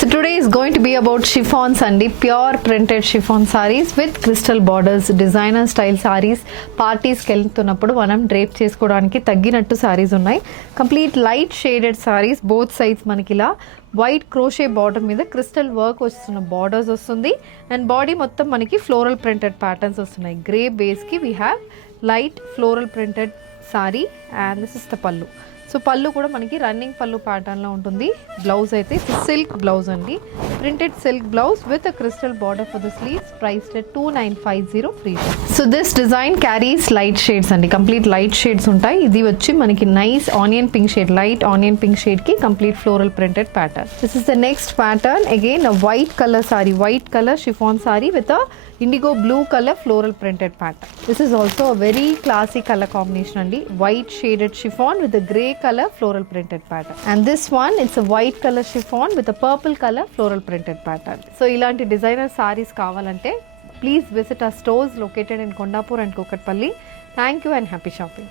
So today is going to be about chiffons and pure printed chiffon sarees with crystal borders, designer style sarees. Parties కి వెళ్తున్నప్పుడు మనం drape చేసుకోవడానికి తగ్గినట్టు sarees ఉన్నాయి. Complete light shaded sarees, both sides మనకి ఇలా white crochet border మీద crystal work వస్తున్న బార్డర్స్ వస్తుంది అండ్ బాడీ మొత్తం మనకి ఫ్లోరల్ ప్రింటెడ్ ప్యాటర్న్స్ వస్తున్నాయి. గ్రే బేస్ కి we have light floral printed sorry and this is the పల్లు. సో పళ్ళు కూడా మనకి రన్నింగ్ పళ్ళు ప్యాటర్న్లో ఉంటుంది. బ్లౌజ్ అయితే సిల్క్ బ్లౌజ్ అండి, printed silk blouse with a crystal border for the sleeves, priced at 2950 free. So this design carries light shades అండి, కంప్లీట్ లైట్ షేడ్స్ ఉంటాయి. ఇది వచ్చి మనకి nice onion pink shade, light onion pink shade కి complete floral printed pattern. This is the next pattern, again a white colour sari, white colour chiffon sari with a indigo blue color floral printed pattern. This is also a very classic color combination andi, white shaded chiffon with a grey color floral printed pattern, and this one it's a white color chiffon with a purple color floral printed pattern. So ilanti designer sarees kavalante please visit our stores located in Kondapur and Kukatpalli. Thank you and happy shopping.